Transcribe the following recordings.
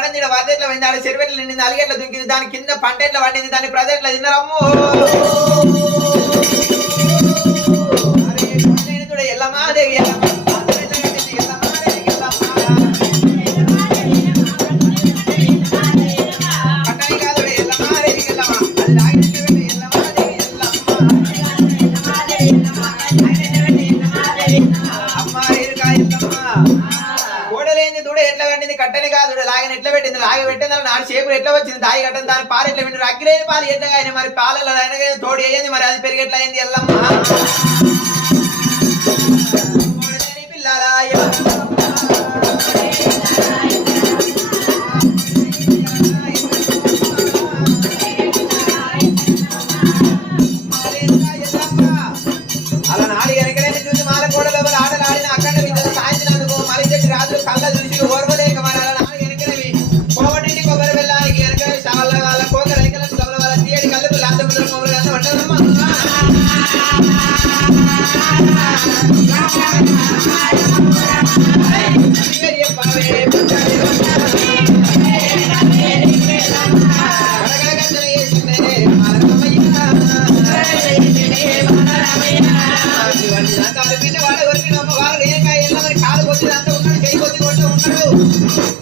పడింది వరదెట్ల పోయింది ఆడ చెరువెట్ల నిండింది అలిగెట్ల దుంకింది దాని కింద పంట ఎట్లా పండింది దాని ప్రజెట్ల తిన్నారమ్ము ఎల్లమాదేవి కట్టని కాదు లాగని ఎట్లా పెట్టింది లాగ పెట్టింది నాడు చేపలు ఎట్లా వచ్చింది దాయి కట్టని దాని పాలు ఎట్లా పెట్టింది అగ్గిలేని పాలు ఎట్లా అయినా మరి పాలలో తోడు అయ్యింది మరి అది పెరిగి ఎట్లా అయింది ఎల్లమ్మ పిల్లలా అలా నాడు వెనకలేని చూసి మాల కోడల ఆటలు ఆడిన అక్కడ విద్యను సాయించినందుకు మరి రాజు కళ్ళ చూసి ఓర్వలేక మరి అలా నాడు వెనకలేవి కోవటిని కొబ్బరి వెళ్ళానికి వెనక చాలా వాళ్ళ కోక రైకలకు గమల వాళ్ళ తీయడి కళ్ళకు లాంతములు కొబ్బరి అంతా పట్టదమ్మా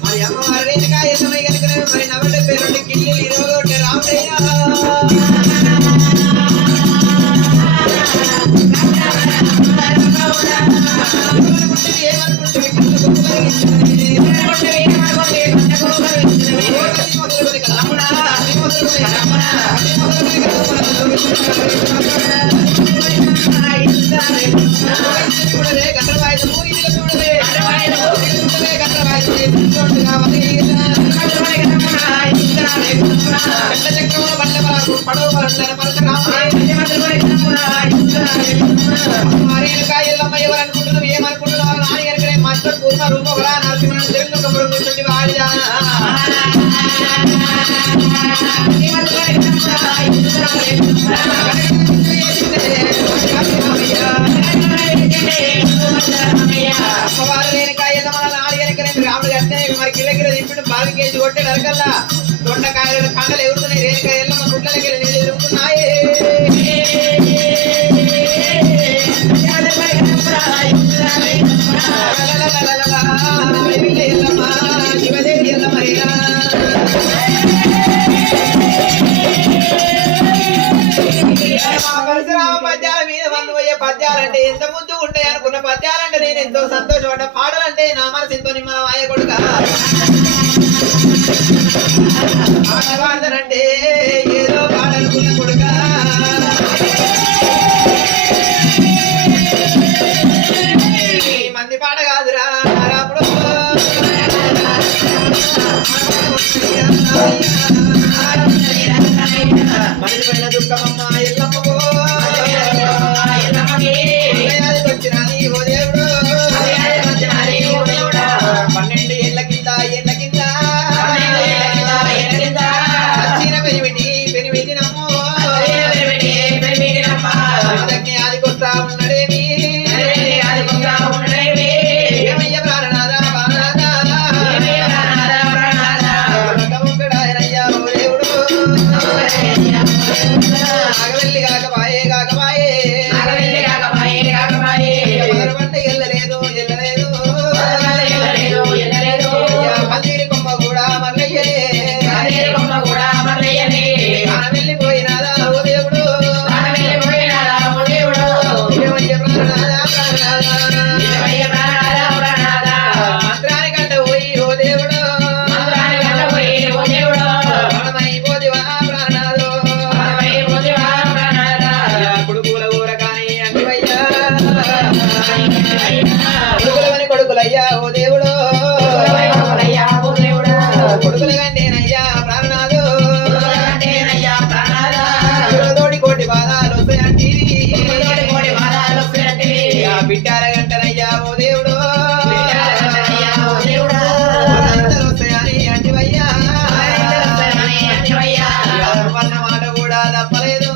మరి అమ్మవారు రేణుకా ఎల్లమై కనుక మరి నవ్వండి పేరుండి కిల్లి ఇరవై రామయ్య ఎవరనుకుంటున్నావు ఏమనుకుంటున్నావు నాని కనుక మాస్టర్ పూర్ణ రూపరా నరసింహ తెలుగు వాడిదా అమ్మవారు రేణుకాయల మన నాడి కనుక రాముడు కట్టే మరి కిలకిల దింపిన బాగా కేజీ కొట్టే నరకల్లా దొండకాయలు కండలు ఎగురుతున్నాయి రేణుకాయలు మన గుడ్లకి నీళ్ళు ఎదురుకున్నాయి శివదేవి ఎల్లమయ్య పరశురామ పద్యాల మీద వంద పోయే పద్యాలంటే ఎంత ముందు ఉంటాయి అనుకున్న పద్యాలంటే నేను ఎంతో సంతోషపడ్డ పాటలంటే నా మనసు ఎంతో నిమ్మల వాయ కొడుక పాట పాడతానంటే ఏదో పాడనుకున్న కొడుక మంది పాట కాదురా రాముడు మనిషి పైన దుఃఖమమ్మ ఎల్లమ్మకో వచ్చినది ఓ దేవుడు 12 ఏళ్ల కింద వచ్చిన పెనిమిటి నమ్మో అదకి ఆదికొస్తా ఉన్నడేమి ఏమయ్య ప్రాణనాథ ప్రాణనాథయ్యా ఓ దేవుడు ఆగవెల్లి కాకపాయే మొదలు పంట ఎల్లలేదు పందిరి కొమ్మ కూడా మర్లయ్యనే వెళ్ళిపోయినాదా ఓ దేవుడు ఏమయ్య ప్రాణనాథ మంత్రానికంట పోయి ఓ దేవుడు మనమైపోదివా ప్రాణనాథో కొడుకుల ఊర కానీ అంటివయ్యా కొడుకులయ్యా ఓ దేవుడు కొడుకుల కంటేనయ్యా ప్రాణనాథో తోడి కోటి బాధాలు వస్తాయంటే బిడ్డాల గంటనయ్యా ఓ దేవుడు వస్తాయని అంటివయ్యా అన్న మాట కూడా తప్పలేదు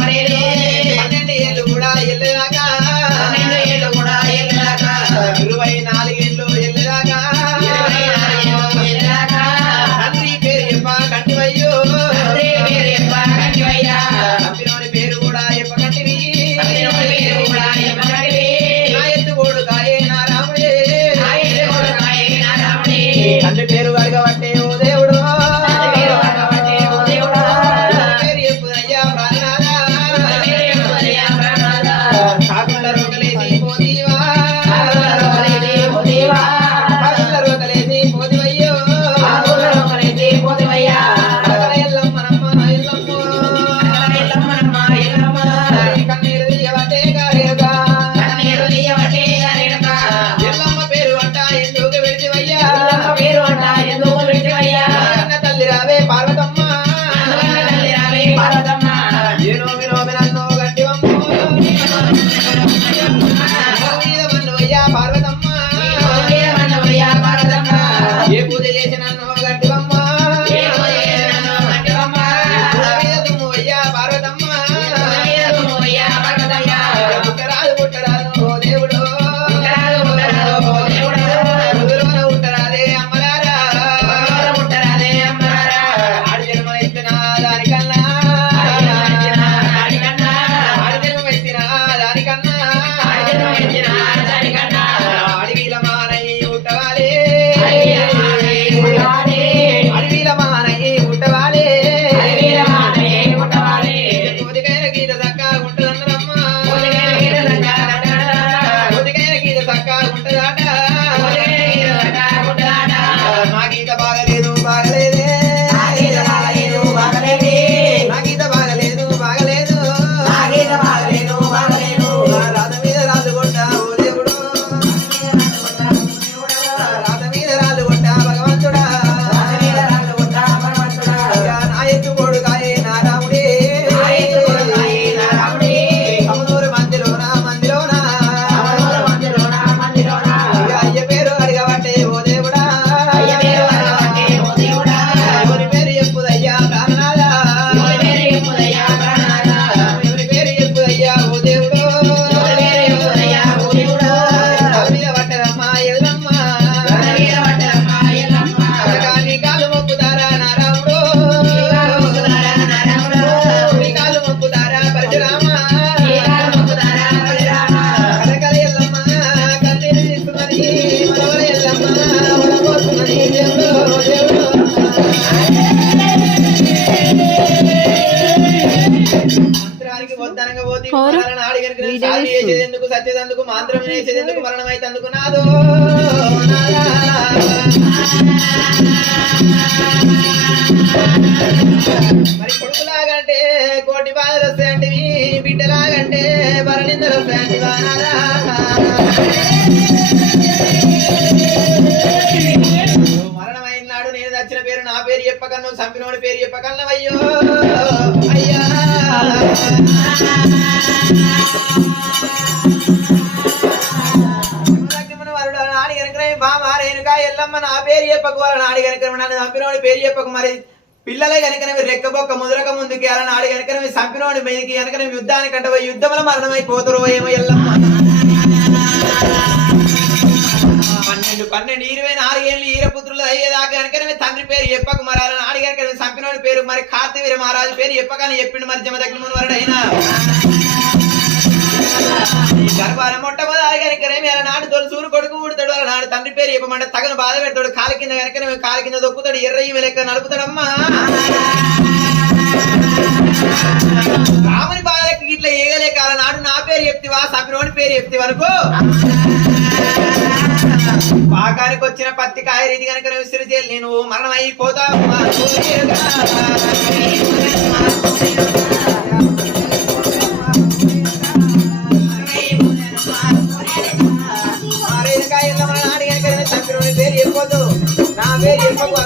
12 ఏళ్ళు కూడా ఎల్లదాకా చేసేందుకు సత్యదందుకు మాంత్రం వేసేందుకు మరణం అయితే అందుకు నాదో మరి కొడుకులాగంటే కోటి బాధలు వస్తాయంటివి బిడ్డలాగంటే బరనిందలు వస్తాయంటి మరణమైన నాడు నేను దచ్చిన పేరు నా పేరు చెప్పక నువ్వు చంపినోడి పేరు చెప్పకన్నవయ్యో అయ్యా బామారేనుక ఎల్లమ్మ నా పేరు చెప్పకు వాళ్ళ నాడి కనుక నన్ను చంపినోడి పేరు చెప్పకు మరి పిల్లలే కనుక రెక్కబొక్క ముదరక ముందుకి అలా నాడు కనుక చంపినోడి మీదకి కనుక యుద్ధానికంటే యుద్ధంలో మరణమైపోతారు ఏమో ఎల్లమ్మ 12 24 ఏళ్ళు ఈరపుత్రులు అయ్యేదాకా కనుక తండ్రి పేరు చెప్పకు మరి అలా నాడు కనుక చంపినోడి పేరు మరి కార్తవీర మహారాజు పేరు చెప్పకని చెప్పిండు మరి జమదగ్ని ముందు వరడైనా గర్భాన మొట్టమొదటి కనుకనేమి అలా నాడు తొలుసూరు కొడుకు ఊడతాడు అలా నాడు తండ్రి పేరు చెప్పమంటే తగను బాధ పెడతాడు కాలు కింద కనుక కాలు కింద దొక్కుతాడు ఎర్రయ్య లెక్క నడుపుతాడమ్మా రాముని బాధలకి ఇట్లా ఏగలేక అలా నాడు నా పేరు చెప్తివా సపినోని పేరు చెప్తివనుకో పాకానికి వచ్చిన పత్తి కాయ రీతి కనుక విసిరితే నేను మరణం అయిపోతా పేరు చెప్పొద్దు నా పేరు చెప్పకు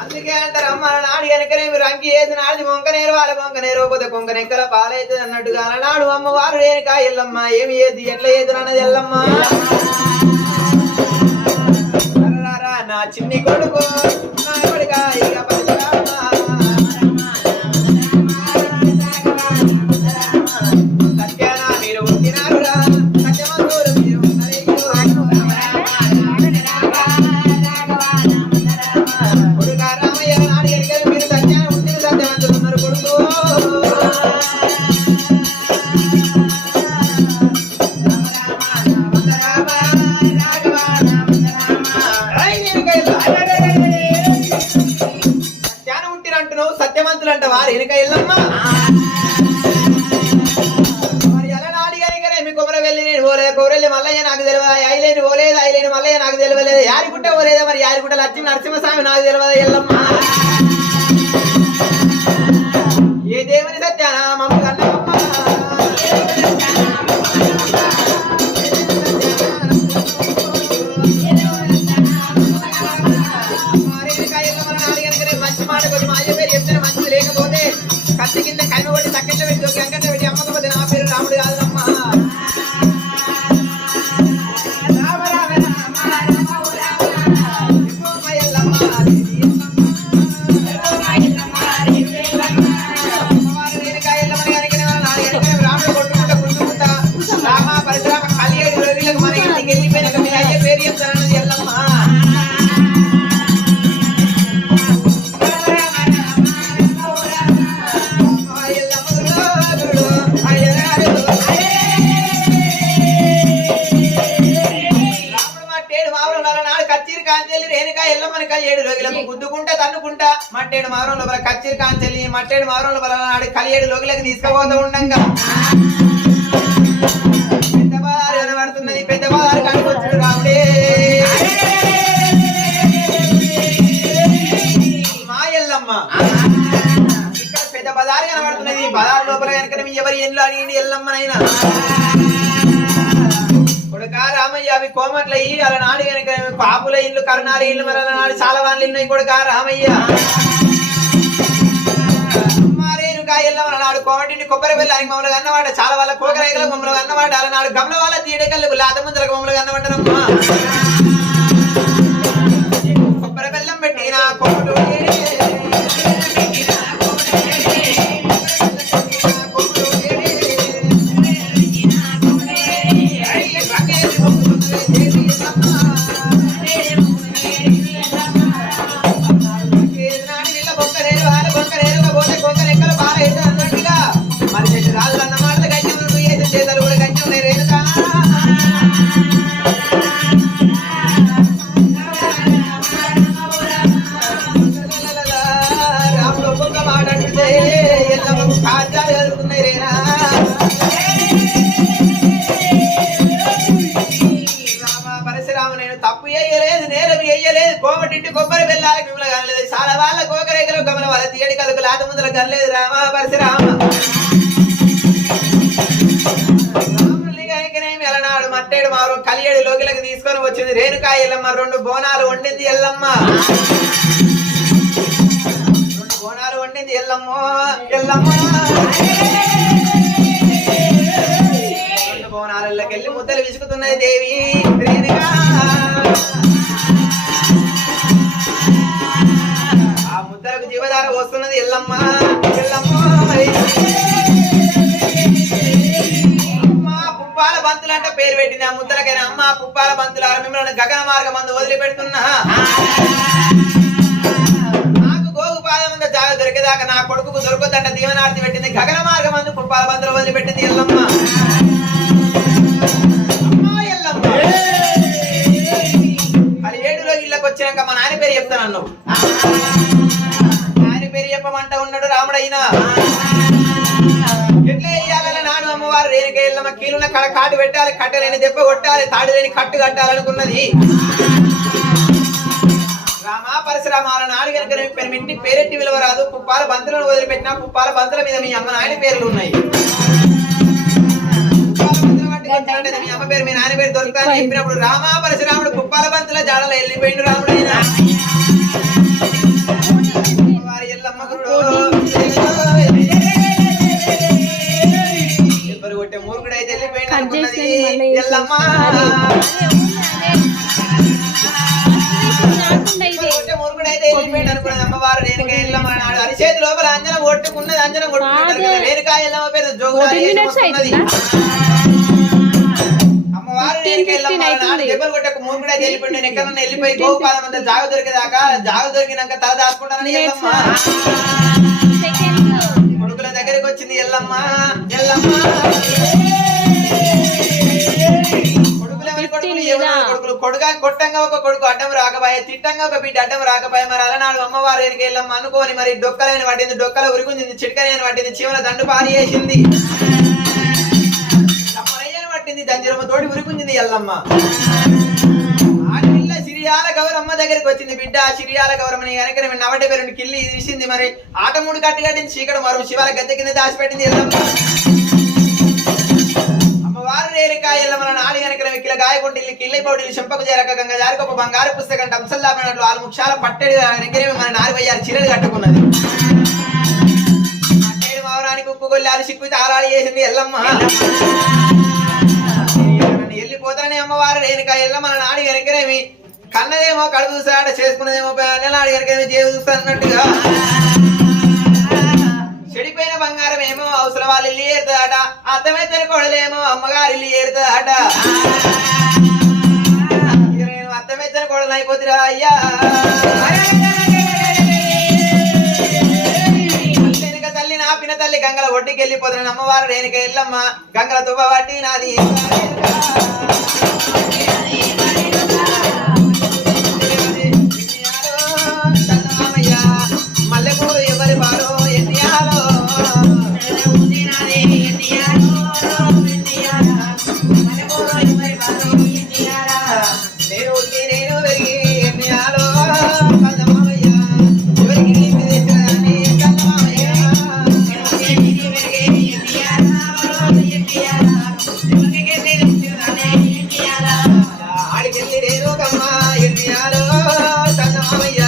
అందుకే అంటారు అమ్మ నాడు వెనకనే మీరు అంకి వేసిన ఆడి మొంకనేరు వాళ్ళ మొంకనేరు పోతే కొంకనెక్కల పాలైతుంది అన్నట్టుగా నాడు అమ్మవారు రేణుకా ఎల్లమ్మ ఏమి ఏది ఎట్లా ఏది అన్నది ఎల్లమ్మ నా చిన్ని కొడుకు నా కొడుక ఇక సత్యాన మీరు పుట్టినారురా సత్యమంతులు మీరు కొడుక రామయ్య నాడు ఎరికలు మీరు సత్యాన పుట్టిన సత్యవంతులు ఉన్నారు కొడుకు సత్యవంతులు అంట వారు వెనుక ఎల్లమ్మ మరి ఎలా నాడి కానీ మీ కొబ్బరి వెళ్ళి నేను పోలేదు కొబ్బరి మల్లయ్య నాకు తెలియదు ఐలేని పోలేదు ఐలేని మల్లయ్య నాకు తెలియలేదు యారిగుట్ట పోలేదా మరి యారిగుట్ట లక్ష్మీ నరసింహస్వామి నాకు తెలియదు ఎల్లమ్మ ఏ దేవుని సత్యానా మమ్మ కన్నమ్మ మంచి మాట కొంచెం మాయ పేరు చెప్తే మంచిది లేకపోతే కత్తి కింద కైమ కొట్టి తక్కెట్ల పెట్టి అంకట్ల పెట్టి అమ్మకపోతే నా పేరు రాముడు కాదమ్మా రాముడు కొట్టుకుంటా గుర్తుకుంటా రామ పరిశ్రమ ఖాళీ 7 రోజులకు మన ఇంటికి వెళ్ళిపోయినాక మీ అయ్యే పేరు చెప్తారన్నది ఎల్లమ్మ రేణుకా ఎల్లమ్మనిక 7 రోజులకు గుద్దుకుంటా తన్నుకుంటా మట్టేడు మావరం లోపల కచ్చిరి కాంచెల్లి మట్టేడు మావరం లోపల నాడు కలి 7 రోజులకు తీసుకుపోతూ ఉండంగా పెద్ద బాదారు కనబడుతున్నది పెద్ద బాదారు కనిపించుడు రాముడే మా ఎల్లమ్మ ఇక్కడ పెద్ద బజారు కనబడుతున్నది బజారు లోపల కనుక ఎవరి ఎల్లు అడిగింది ఎల్లమ్మనైనా కొడుకా రామయ్య అవి కోమట్ల అలా నాడు కనుక పాపుల ఇల్లు కరుణారి ఇల్లు మరి అలా నాడు చాలా వాళ్ళ ఇల్లు కొడుకా రామయ్య రేణుకా ఎల్లమ్మ నాడు కోమటిని కొబ్బరి బెల్లానికి మమ్మల్ని అన్నవాడ చాలా వాళ్ళ కోకరైకలకు మమ్మల్ని అన్నవాడ అలా నాడు గమల వాళ్ళ తీడకల్లు లాత ముందరకు మమ్మల్ని అన్నవాడనమ్మా కొబ్బరి బెల్లం పెట్టి నా కోమటు రాజు అన్న మాట గంజి చేతలు కూడా గంజి రాముడు ఒక్కొక్క మాట అంటే ఎల్లమ్మకు కాచాలు కలుగుతున్నాయి రేనా పరశురామ నేను తప్పు వేయలేదు నేరం వేయలేదు కోమటింటి కొబ్బరి బెల్లాలకు మిమ్మల్ని కనలేదు చాలా వాళ్ళ కోకరేకలు గమన వాళ్ళ తీయడి కలుగు లాత ముందర కనలేదు రామ పరశురామ రాముని కనుకనేమి ఎలనాడు మట్టేడు మారు కలియేడు లోకిలకు తీసుకొని వచ్చింది రేణుకా ఎల్లమ్మ 2 బోనాలు వండింది ఎల్లమ్మ 2 బోనాలు వండింది ఎల్లమ్మ ఎల్లమ్మ 2 బోనాలకి వెళ్ళి ముద్దలు విసుకుతున్నది దేవి రేణుకా ఆ ముద్దలకు జీవధార వస్తున్నది ఎల్లమ్మ ఎల్లమ్మ పుప్పాల బంతులు అంటే పేరు పెట్టింది ఆ ముద్దలకైనా అమ్మ పుప్పాల బంతులు మిమ్మల్ని గగన మార్గం మందు వదిలిపెడుతున్నా నాకు గోగు పాదం మీద జాగ దొరికేదాకా నా కొడుకు దొరకొద్దంట దీవనార్థి పెట్టింది గగన మార్గం మందు పుప్పాల బంతులు వదిలిపెట్టింది ఎల్లమ్మ ఎల్లమ్మ అది 7లో ఇళ్ళకి వచ్చినాక మా నాయన పేరు చెప్తాను అన్నావు నాయన పేరు చెప్పమంట ఉన్నాడు రాముడైనా ఎట్లా వేయాలని నాడు అమ్మవారు రేణుక ఎల్లమ్మ కీలున్న కాటు పెట్టాలి కట్టలేని దెబ్బ కొట్టాలి తాడు లేని కట్టు కట్టాలనుకున్నది రామా పరశురామాల నాడు కనుక ఇంటి పేరెట్టి విలువ రాదు పుప్పాల బంతులను వదిలిపెట్టినా పుప్పాల బంతుల మీద మీ అమ్మ నాయన పేర్లు ఉన్నాయి మీ అమ్మ పేరు మీ నాయన పేరు దొరుకుతానని చెప్పినప్పుడు రామా పరశురాముడు పుప్పాల బంతుల జాడలో వెళ్ళిపోయిండు రాముడైనా వారి ఎల్లమ్మ గురుడు కొట్టే మూర్ఖుడైతే వెళ్ళిపోయింది అనుకున్నది ఎల్లమ్మ మూర్ఖుడైతే వెళ్ళిపోయింది అనుకున్నది అమ్మవారు రేణుక ఎల్లమ్మ నాడు అరిచేతి లోపల అంజనం కొట్టుకున్నది అంజనం కొట్టుకున్నది రేణుక ఎల్లమ్మ పేరు జోగున్నది అమ్మవారు రేణుక ఎల్లమ్మ నాడు దెబ్బలు కొట్టక మూర్ఖుడైతే వెళ్ళిపోయింది నేను ఎక్కడన్నా వెళ్ళిపోయి గోపాలం అంతా జాగ దొరికేదాకా జాగ దొరికినాక తల దాచుకుంటానని ఎల్లమ్మ కొడుకుల దగ్గరికి వచ్చింది ఎల్లమ్మ ఎల్లమ్మ కొడుకులు కొడుగా కొట్టంగా ఒక కొడుకు అడ్డం రాకపోయే తిట్టంగా ఒక బిడ్డ అడ్డం రాకపోయే మరి అలనాడు అమ్మవారు ఎనికి ఎల్లమ్మ అనుకోని మరి డొక్కలేని పట్టింది డొక్కల ఉరికుంది చిట్కలేని పట్టింది చీమల దండు పారి వేసింది పట్టింది దంజరమ్మ తోటి ఉరికుంది ఎల్లమ్మ ఆడపిల్ల సిరియాల గౌరమ్మ దగ్గరికి వచ్చింది బిడ్డ సిరియాల గౌరమ్మని కనుక నవటి పేరు కిల్లి తీసింది మరి ఆట 3 కట్టి కట్టింది చీకటి మరు శివాల గద్దె కింద దాచిపెట్టింది ఎల్లమ్మ అమ్మవారు రేణుక ఎల్లమ్మ నాడు కనుక కిల గాయకుంటే కిల్లై పౌడిలు చెంపకు చేరక గంగ జారికి ఒక బంగారు పుస్తకం అంశల్లాపినట్లు 6 ముక్షాల పట్టెడు మన 4 చీరలు కట్టుకున్నది పట్టేడు మౌరానికి ఉప్పు గొల్లాలు సిక్కు తాళాలు చేసింది ఎల్లమ్మ వెళ్ళిపోతారని అమ్మవారు రేణుక ఎల్లమ్మ నాడు కనుకనేమి కన్నదేమో కడుపు చూసాడ చేసుకున్నదేమో నాడు కనుక చేవు చూస్తానట్టుగా చెడిపోయిన బంగారం ఏమో అవసరం వాళ్ళు ఇల్లు ఏరుతుందట అత్తమైతే కొడలేమో అమ్మగారు ఇల్లు ఏరుతుందట నేను అత్తమైతే కొడలు అయిపోతురా అయ్యా తల్లి నా పిన తల్లి గంగల ఒడ్డుకి వెళ్ళిపోతున్నాను అమ్మవారు రేణుక ఎల్లమ్మ గంగల తువ్వ పట్టి నాది మల్లెపూలు ఎవరి బారో ఎన్నియాలో నేను పెరిగి ఎన్నియాలో కన్నమామయ్య ఎవరికి తెచ్చినదాన్ని కన్నమామయ్య ఆడికెళ్ళి నేను కమ్మ ఎన్నియాలో కన్నమామయ్య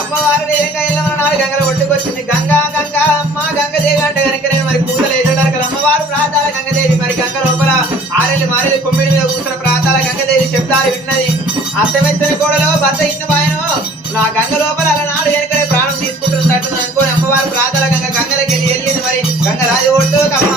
అమ్మవారు రేణుక ఎల్లమ్మ నాడు గంగల ఒడ్డుకొచ్చింది గంగా గంగా అమ్మ గంగదేవి అంటే కనుక నేను మరి పూతలు వేసేటారు అమ్మవారు ప్రాతాల గంగదేవి మరి గంగ లోపల ఆరెల్లి మారెల్లి కొమ్మిడి మీద కూర్చున్న ప్రాతాల గంగదేవి శబ్దాలు విన్నది అత్తమెచ్చని కోడలో భర్త ఇన్న బాయను నా గంగ లోపల అలా నాడు వెనుకనే ప్రాణం తీసుకుంటున్నట్టు అనుకోని అమ్మవారు ప్రాతాల గంగ గంగలకి వెళ్ళింది మరి గంగ రాజు ఒడ్డు కమ్మ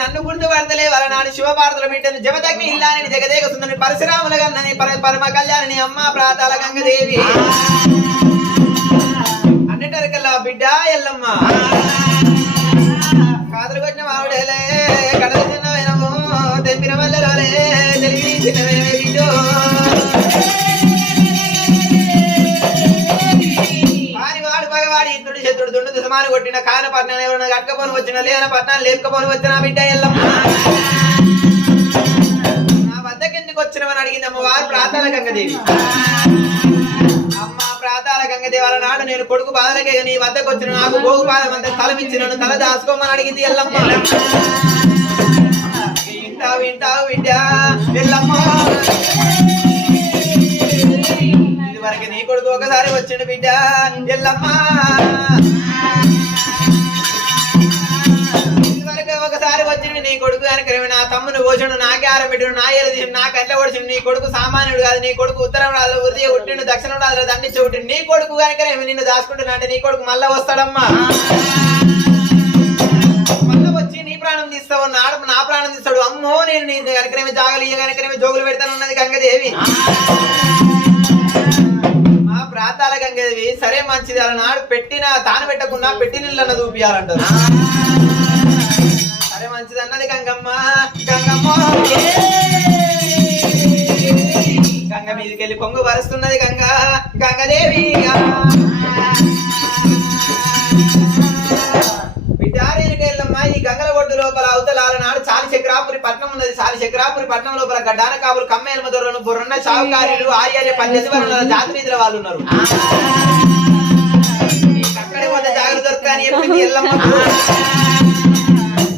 నన్ను గుర్తుపడతలే వలనాడు శివపార్వతుల బిడ్డను జమదగ్ని ఇల్లాని జగదేక సుందరి పరశురాముల గన్నని పరమ కళ్యాణి అమ్మ ప్రాతాల గంగదేవి అన్నిటరకల్లా బిడ్డ ఎల్లమ్మ కాదలు కొట్టిన మావిడేలే కడలు చిన్నవేనము తెంపిన వల్లరోలే తెలివి చిన్నవేనమే బిడ్డో శత్రుడు దుండు దుసమాను కొట్టిన కాయన పట్నం ఎవరైనా కట్టకపోని వచ్చిన లేన పట్నాలు లేకపోని వచ్చిన బిడ్డ ఎల్లమ్మ నా వద్దకెందుకు వచ్చినవని అడిగింది అమ్మవారు ప్రాతాల గంగదేవి అమ్మ ప్రాతాల గంగదేవి వాళ్ళ నాడు నేను కొడుకు బాధలకే నీ వద్దకు వచ్చిన నాకు గోగు పాదం అంత తల ఇచ్చి నన్ను తల దాచుకోమని అడిగింది ఎల్లమ్మ వింటావు వింటావు బిడ్డ ఎల్లమ్మ ఇదివరకు నీ కొడుకు ఒకసారి వచ్చిన బిడ్డ ఎల్లమ్మ ఇదివరకు ఒకసారి వచ్చింది నీ కొడుకు కనుక నా తమ్ముని పోషుడు నాకే ఆరం పెట్టిడు నా ఏది నా కంట్లో పొడిచిండు నీ కొడుకు సామాన్యుడు కాదు నీ కొడుకు ఉత్తరం రాదు ఉదయం ఉట్టిండు దక్షిణం రాదు దండి చెవిటి నీ కొడుకు కనుక నిన్ను దాచుకుంటున్నా అంటే నీ కొడుకు మళ్ళా వస్తాడమ్మా మళ్ళా వచ్చి నీ ప్రాణం తీస్తావు నా ప్రాణం తీస్తాడు అమ్మో నేను నీ కనుకనేమి జాగలు కనుకనేమి జోగులు పెడతానన్నది గంగదేవి ప్రాతాల గంగదేవి సరే మంచిది అలా నాడు పెట్టిన తాను పెట్టకుండా పెట్టి నీళ్ళన్న చూపియాలంటారు సరే మంచిది అన్నది గంగమ్మ గంగమ్మ గంగ మీదకి వెళ్ళి పొంగు వరుస్తున్నది గంగ గంగదేవి బిడ్డారేళ్ళమ్మ ఈ గంగల ఒడ్డు లోపల అవతలాల నాడు చాలి చక్రాపురి పట్నం ఉన్నది చాలి చక్రాపురి పట్నం లోపల గడ్డాన కాపులు కమ్మేల్మ దొరను బుర్రన్న షావుకారులు ఆర్యార్య 18 వరకు జాతరీతుల వాళ్ళు ఉన్నారు అక్కడే వద్ద జాగ్రత్త దొరకని చెప్పింది ఎల్లమ్మ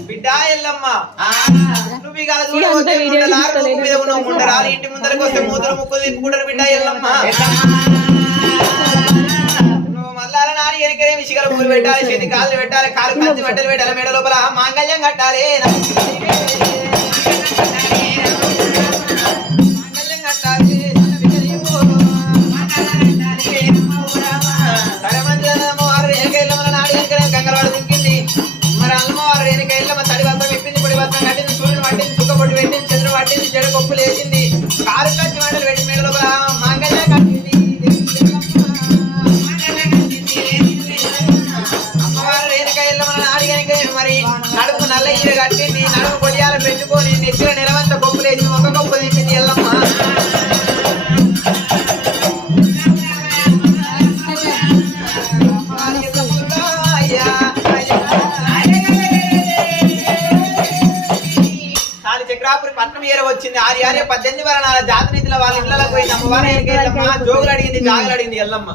బిడ్డ ఎల్లమ్మ నువ్వు ఇక చూడవద్దు మీద ఉన్న ముండరాలు ఇంటి ముందరకు వస్తే మూతులు ముక్కులు తిప్పుకుంటారు బిడ్డ ఎల్లమ్మ మల్లాల నాని ఎనికరే విషయాలు పూలు పెట్టాలి చేతి కాళ్ళు పెట్టాలి కాలు కంచి బట్టలు పెట్టాలి మెడ లోపల మాంగళ్యం కట్టాలి మాంగళ్యం కట్టాలి అమ్మవారు ఎనక ఎల్లమ్మ నాడు ఎనకనే గంగలవాడు దింపింది మరి అమ్మవారు ఎనక ఎల్లమ్మ తడి వస్త్రం విప్పింది పొడి వస్త్రం కట్టింది సూర్యుడు పట్టింది చుక్క పొడి పెట్టింది చంద్రుడు పట్టింది జడ కొప్పులు వేసింది కాలు కంచి మంటలు పెట్టి మెడ లోపల మాంగళ్యం కట్టింది మరి నడుపు నల్ల ఈర కట్టింది నడుపు కొడియాల పెట్టుకొని నెత్తిన నిలవంత కొప్పులేసి ఒక కొప్పు తిప్పింది ఎల్లమ్మ చక్రాపురి పట్నం ఏర వచ్చింది ఆర్య 18 వరణాల జాతరీతుల వాళ్ళ ఇళ్లకు పోయింది అమ్మవారు ఎల్లమ్మ జోగులు అడిగింది జాగులు అడిగింది ఎల్లమ్మ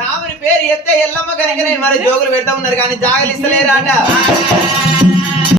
రాముని పేరు ఎత్తే ఎల్లమ్మ కనుకనే మరి జోగులు పెడతా ఉన్నారు కానీ జాగలు ఇస్తలేరాట